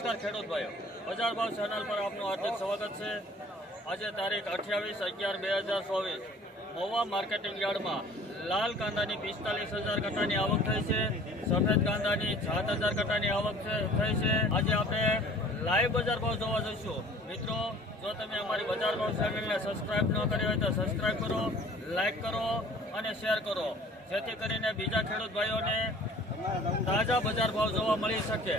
નમસ્કાર ખેડૂત ભાઈઓ બજાર ભાવ ચેનલ પર આપનું હાર્દિક સ્વાગત છે. આજે તારીખ અઠ્યાવીસ અગિયાર બે હજાર ચોવીસ. મોવા માર્કેટિંગ યાર્ડમાં લાલ કાંદાની પિસ્તાલીસ હજાર કટાની આવક થઈ છે. સફેદ કાંદાની સાત હજાર કટાની આવક થઈ છે. આજે આપણે લાઈવ બજાર ભાવ જોવા જઈશું. મિત્રો, જો તમે અમારી બજાર ભાવ ચેનલને સબસ્ક્રાઈબ ન કરી હોય તો સબસ્ક્રાઈબ કરો, લાઈક કરો અને શેર કરો. જેથી કરીને બીજા ખેડૂત ભાઈઓને તાજા બજાર ભાવ જોવા મળી શકે.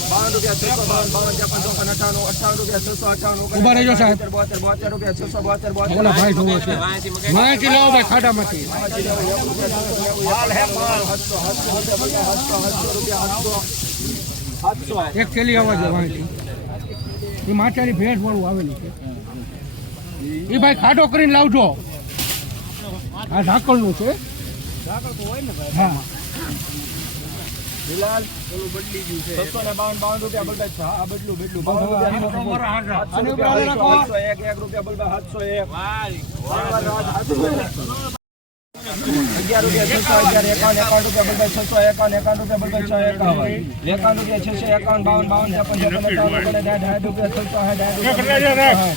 ઊભા રહેજો સાહેબ. બોલા ભાઈ જોવો છે. માહિતી લાવો ભાઈ ખાડામાંથી. એક થેલી આવવા છે માહિતી. એ માચાની ભેંસ વાળું આવેલું છે. એ ભાઈ ખાડો કરીને લાવજો. આ ઢાકણનું છે. હા. આને ઉપર આલે રાખો. અગિયાર રૂપિયા છસો અગિયાર એકાવન એકાવન રૂપિયા બલભાઈ છસો એકાવન એકાવન રૂપિયા બલભાઈ છ એકાવન. એકાવન રૂપિયા છસો એકાવન બાવન બાવન ત્રેપન ત્રેપન એકાવન ઓગણ સાઠ સાઠ રૂપિયા છસો સાઠ સાઠ રૂપિયા.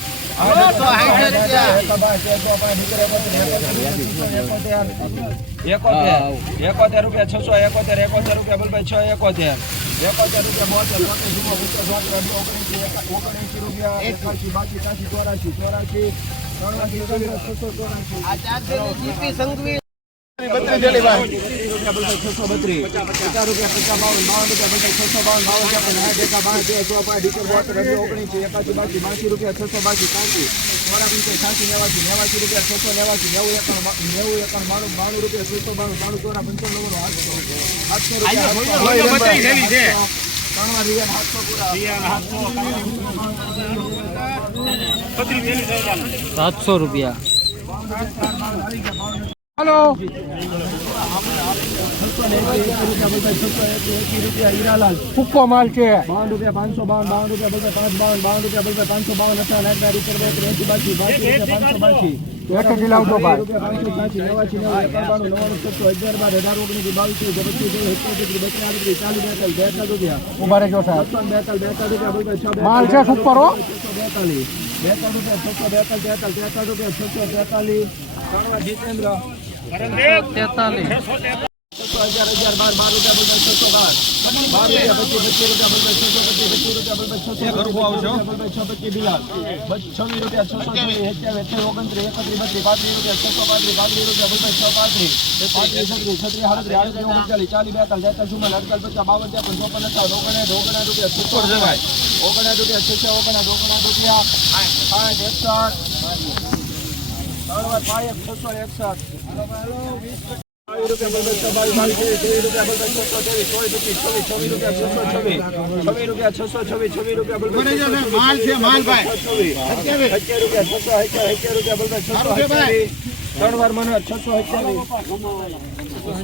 એકોતેર રૂપિયા છસો એકોતેર એકોતેર રૂપિયા બલભાઈ છ એકોતેર એકોતેર રૂપિયા બોતેર ઓગણીસી રૂપિયા એકાશી બાકી ત્યાંસી ચોરાશી ચોરાશી ચોરાશી રૂપિયા છસો ચોરાશી છસો બત્રીસ પચાસ રૂપિયા પચાસ બાવન બાવન રૂપિયા બધા છસો બાવન બાવન રૂપિયા પંદર એકા બાર તેર ચોપા ડીકર બોતેર અઢી ઓગણીસી એકાસી બાસી બાસી રૂપિયા છસો બાસી ત્યાંસી મારા પંચાસ છ્યાસી નેવાસી નેવાસી રૂપિયા છસો નેવાસી નેવું એકણ નેવું એકણ બાણું બાણું રૂપિયા છસો બાણું બાણું ચોરા પંચાણું આઠસો આઠસો રૂપિયા ત્રણ રિયાન આઠસો પૂરા સાતસો રૂપિયા. હલો. ફૂક્કો માલ છે બાવન રૂપિયા પાંચસો બાવન બાવન રૂપિયા બધા પાંચ બાવન બાવન રૂપિયા બધા પાંચસો બાવન બાસી બાસી રૂપિયા પાંચસો ભાઈ રૂપિયા પાંચસો નેવાસી નેવું નવ્વાણું છસો અગિયાર બાર અઢાર ઓગણીસ બાવીસ બત્રીસ ચાલીસ બેતાલીસ બેતાલીસ રૂપિયા ઊભા રહેજો સાહેબ બેતાલીસ બેતાલીસ રૂપિયા બધા છ માલ છે સુપર હો બેતાલીસ બેતાલીસ રૂપિયા છસો બેતાલીસ રૂપિયા છસો તેતાલીસ ત્રણ વાર જીતેન્દ્ર તેતાલીસ છસો હજાર હજાર બાર બાર રૂપિયા બધા છસો બાર બાર રૂપિયા પચીસ પચીસ રૂપિયા બધા છસો પચીસ પચીસ રૂપિયા બધા છસો બધા છ પચીસ બિલાલ છવ્વીસ રૂપિયા છસો છવ્વીસ સત્યાવીસ અઠ્યાવીસ ઓગણત્રીસ એકત્રીસ બત્રીસ પાંત્રીસ રૂપિયા છસો પાંત્રીસ પાંત્રીસ રૂપિયા બધા છ પાંત્રીસ પાંત્રીસ છત્રીસ છત્રીસ આડત્રીસ આડત્રીસ ઓગણચાલીસ ચાલીસ બેતાલીસ તેતાલીસ ચુમ્માલીસ અડતાલીસ પચાસ બાવન ત્રેપન ચોપન અઠાવન ઓગણસાઠ ઓગણસાઠ રૂપિયા છસો ઓગણસાઠ રૂપિયા છસો ઓગણસાઠ ઓગણસાઠ રૂપિયા સાઠ એકસઠ ત્રણ વાર પાંચ છસો એકસઠ ત્રણ વાર મને છસો અઠ્યાવીસ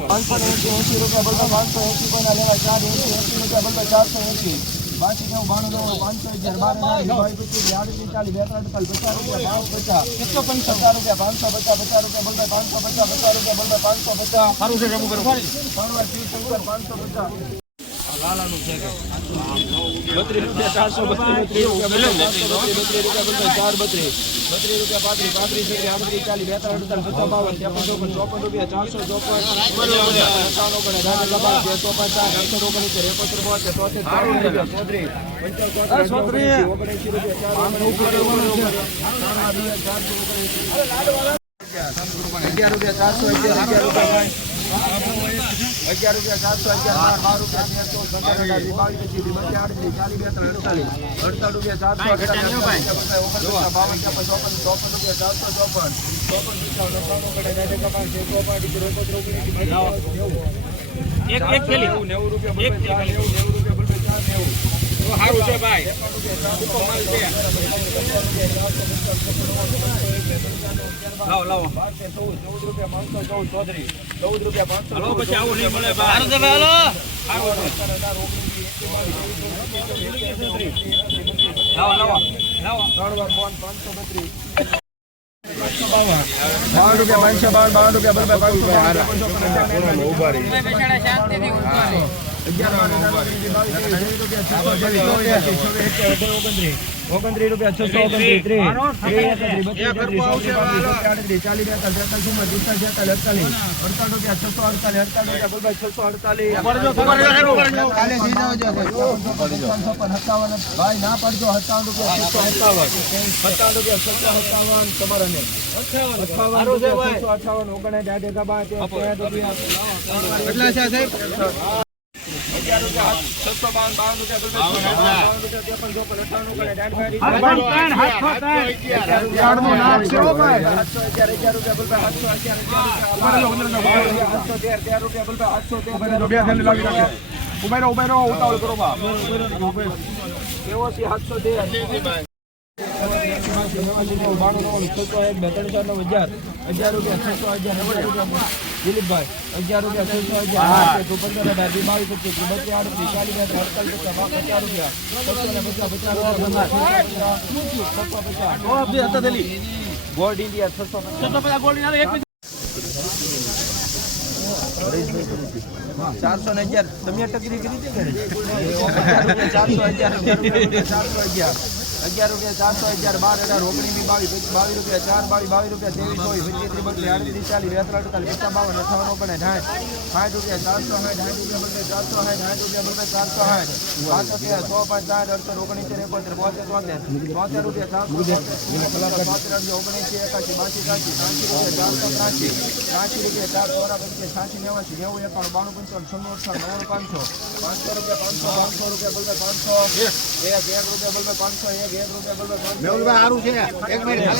પાંચસો એસી એસી રૂપિયા બોલતા પાંચસો એસી કોના લેવા ચાર એસી એસી રૂપિયા બોલતા ચારસો એસી બાકી નેવું બાણું નેવું પાંચસો અગિયાર બાર હજાર પચીસ આડત્રીસ ચાલીસ બે ત્રણ પચાસ રૂપિયા પાંચ પચાસ એકસો પચાસ રૂપિયા પાંચસો પચાસ પચાસ રૂપિયા બોલતા પાંચસો પચાસ પચાસ રૂપિયા બોલતા પાંચસો પચાસ. સારું છે ત્રણ વાર ત્રીસ પાંચસો પચાસ. બત્રીસ રૂપિયા ચારસો બત્રીસ બત્રીસ રૂપિયા ચાર બત્રીસ બત્રીસ રૂપિયા પાંત્રીસ પાંત્રીસ આડત્રીસ ચાલીસ બે ત્રણ અડતાલીસ પચાસ બાવન ત્રેપન ચોપન ચોપન રૂપિયા ચારસો ચોપન એકાવન ઓગણ અઢાર લબાર બે ચોપન ચાર અડસઠ ઓગણીસ એકોતેર બોતેર તોતેર ચોત્રીસ પંચાવન ચોત્રીસ ઓગણએંસી રૂપિયા ચાર અગિયાર રૂપિયા ચારસો અગિયાર રૂપિયા અગિયાર રૂપિયા ચારસો અગિયાર બાર રૂપિયા તેર ચૌદ પંદર અઢાર વીસ બાવીસ પચીસ બત્રીસ આડત્રીસ ચાલીસ બેતાલીસ અડતાલીસ અડતાલીસ રૂપિયા અડતાલીસ બાવન ચોપન ચોપન રૂપિયા ચારસો ચોપન ચોપન અઠાવન ઓગણ અઢાર એકાવન છે ચોપન અઢી એકોતેર એક એક નેવું નેવું રૂપિયા નેવું રૂપિયા ચાર નેવું સારું છે ભાઈ. લાવો લાવો. ચૌદ ચૌદ રૂપિયા પાંચસો ચૌદ ચૌધરી ચૌદ રૂપિયા પાંચસો પછી આવું નહીં મળે સારું છે ચોવીસ પચીસ છવ્વીસ સત્યાવીસ અઠ્યાવીસ ત્રણ વાર બોન પાંચસો બત્રીસ બાવન રૂપિયા પાંચસો બાવન બાવન રૂપિયા બરાબર પાંચસો. ઊભા રહી. ઓગણત્રીસ રૂપિયા છસો ઓગણત્રીસ ત્રીસ ચાલીસ બેતાલીસ ચુમ્માલીસ પિસ્તાલીસ છેતાલીસ અડતાલીસ અડતાલીસ રૂપિયા છસો અડતાલીસ અડતાલીસ રૂપિયા બોલભાઈ છસો અડતાલીસ સત્તાવન ભાઈ ના પડજો સત્તાવન રૂપિયા છસો સત્તાવન સત્તાવન રૂપિયા છસો સત્તાવન તમારા ને અઠાવન રૂપિયા છસો અઠાવન ઓગણ આઠ એકા રૂપિયા કેટલા છે સાહેબ અગિયાર રૂપિયા છસો બાવન બાવન રૂપિયા બાવન રૂપિયા ત્રેપન ચોપન અઠાવન ઓગણ આઠ ઉમેરો ઉમેરો ઉતાવળ કરો બા કેવો છે સાતસો તેર હજાર રૂપિયા છસો હજાર દિલીપભાઈ અગિયાર રૂપિયા છસો અગિયાર. પંદર હજાર બાવીસ પચીસ બત્રીસ આડત્રીસ ચાલીસ હજાર અડતાલીસ પચાસ પચાસ રૂપિયા. છસો ને પચાસ પચાસ રૂપિયા ગોલ્ડ ઇન્ડિયા છસો પચાસ. ચારસો ને અગિયાર. તમે ટકરી કરી ચારસો અગિયાર ચારસો અગિયાર. અગિયાર રૂપિયા ચારસો અગિયાર બાર હજાર ઓગણીસ બાવીસ બાવીસ રૂપિયા ચાર, બાવીસ બાવીસ રૂપિયા ત્રેવીસ, ચોવીસ પચીસ ત્રીસ આડત્રીસ, ચાલીસ બેત્રીસ અડતાલીસ પચાસ બાવન અઠાવન ઓગણ સાઠ સાઠ રૂપિયા, ચારસો, સાઠ સાઠ રૂપિયા બદલે ચારસો, સાઠ સાઠ રૂપિયા બદલે ચારસો, સાઠ પાંચસો તેર સો, પાંચ સાઠ અડસઠ ઓગણીસ એકોતેર, બોતેર તોતેર તોતેર રૂપિયા, ચારસો, બોતેર અડસો ઓગણીસ, એકાસી, બાસી, સાસી સાસી રૂપિયા, ચારસો, ત્રાસી ત્રાસી રૂપિયા ચાર ચોરા પંચે સાસી, નેવાસી, નેવું, એકાણું, બાણું, પંચાવન, છન્નું અઠાણું નવ્વાણું, પાંચસો પાંચસો રૂપિયા, પાંચસો પાંચસો રૂપિયા બદલે પાંચસો, એક એક રૂપિયા બદલે પાંચસો, એક એક રૂપિયા બદલે પાંચસો સારું છે. એક મિનિટ.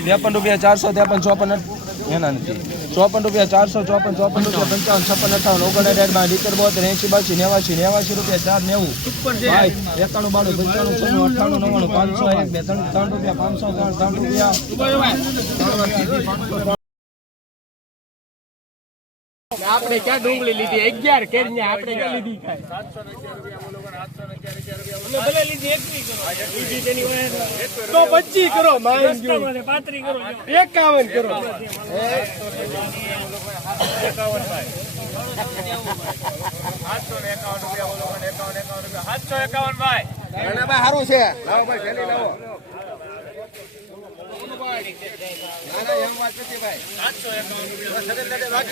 ત્રેપન રૂપિયા ચારસો ત્રેપન ચોપન એના નથી ચોપન રૂપિયા ચારસો ચોપન ચોપન રૂપિયા પંચાવન છપ્પન અઠાવન ઓગણસાઠ બાર લીટર બોતેર એંશી બાસી નેવાસી નેવાસી રૂપિયા ચાર નેવું એકાણું બાણું પંચાણું છનું અઠાણું નવ્વાણું પાંચસો એક બે ત્રણ ત્રણ રૂપિયા પાંચસો ત્રણ ત્રણ રૂપિયા આપણે ક્યાં ડુંગળી લીધી? અગિયાર કેરી આપણે ક્યાં લીધી ખાય લીધી કરો. કરો એકાવન ભાઈ. સારું છે. લાવો ભાઈ લાવો. ના ના એમ વાત નથી ભાઈ સગન દાદા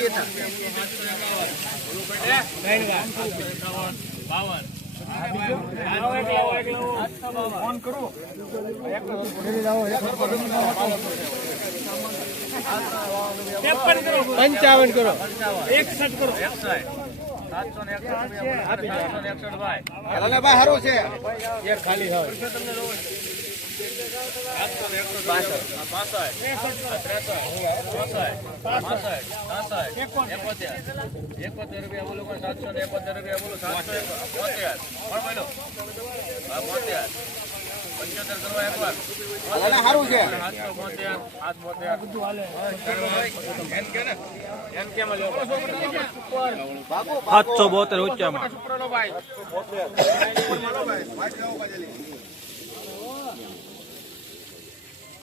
પંચાવન કરો એકસઠ કરો ભાઈ સારું છે. ખાલી હોય. એકોતેર રૂપિયા બોલો સાતસો ને એકોતેર રૂપિયા બોલો સાતસો બોતેર બોતેર પંચોતેર કરો એકવાર સારું છે સાતસો બોતેર આઠ બોતેર ઊંચામાં